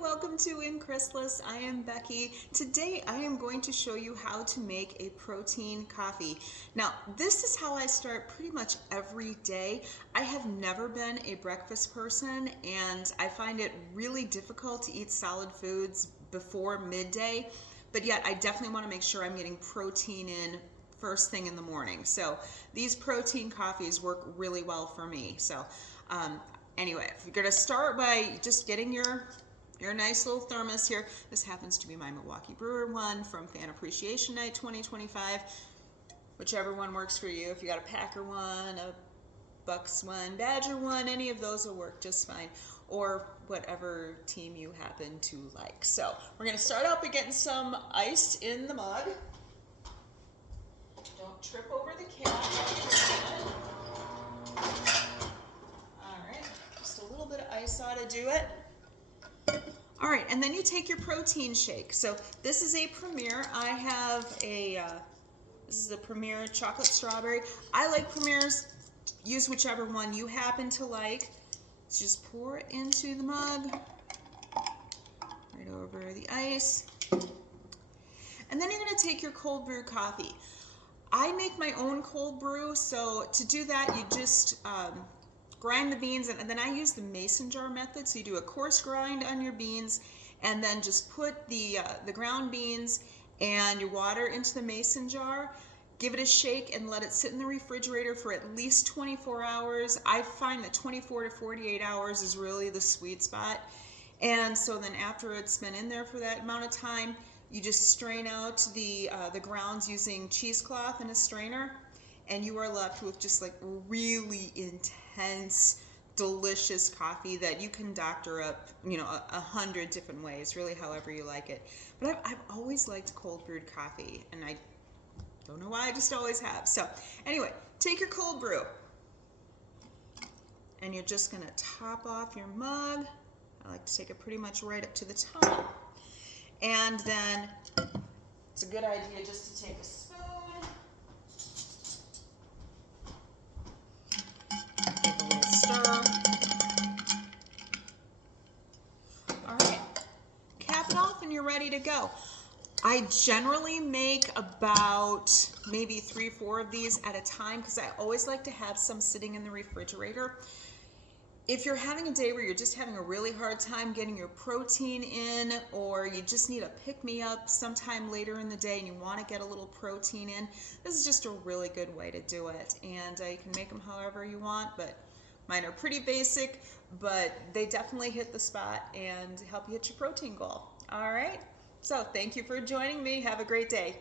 welcome to In Chrysalis. I am Becky. Today I am going to show you how to make a protein coffee. Now, this is how I start pretty much every day. I have never been a breakfast person and I find it really difficult to eat solid foods before midday, but yet I definitely want to make sure I'm getting protein in first thing in the morning. So these protein coffees work really well for me. So anyway, you're gonna start by just getting your nice little thermos here. This happens to be my Milwaukee Brewer one from Fan Appreciation Night 2025. Whichever one works for you. If you got a Packer one, a Bucks one, Badger one, any of those will work just fine. Or whatever team you happen to like. So we're gonna start out by getting some ice in the mug. Don't trip over the cap. Alright, just a little bit of ice ought to do it. Alright, and then you take your protein shake. So this is a Premier. I have a, this is a Premier chocolate strawberry. I like Premiers. Use whichever one you happen to like. So just pour it into the mug. Right over the ice. And then you're going to take your cold brew coffee. I make my own cold brew, so to do that you just grind the beans, and then I use the mason jar method. So you do a coarse grind on your beans and then just put the ground beans and your water into the mason jar. Give it a shake and let it sit in the refrigerator for at least 24 hours. I find that 24 to 48 hours is really the sweet spot. And so then after it's been in there for that amount of time, you just strain out the grounds using cheesecloth and a strainer, and you are left with just like really intense, delicious coffee that you can doctor up, 100 different ways, really however you like it. But I've always liked cold brewed coffee, and I don't know why, I just always have. So anyway, take your cold brew, and you're just gonna top off your mug. I like to take it pretty much right up to the top. And then it's a good idea just to take a spoon, give a little stir. All right, cap it off and you're ready to go. I generally make about maybe 3 or 4 of these at a time because I always like to have some sitting in the refrigerator. If you're having a day where you're just having a really hard time getting your protein in, or you just need a pick-me-up sometime later in the day and you want to get a little protein in, this is just a really good way to do it. And you can make them however you want, but mine are pretty basic, but they definitely hit the spot and help you hit your protein goal. All right, so thank you for joining me. Have a great day.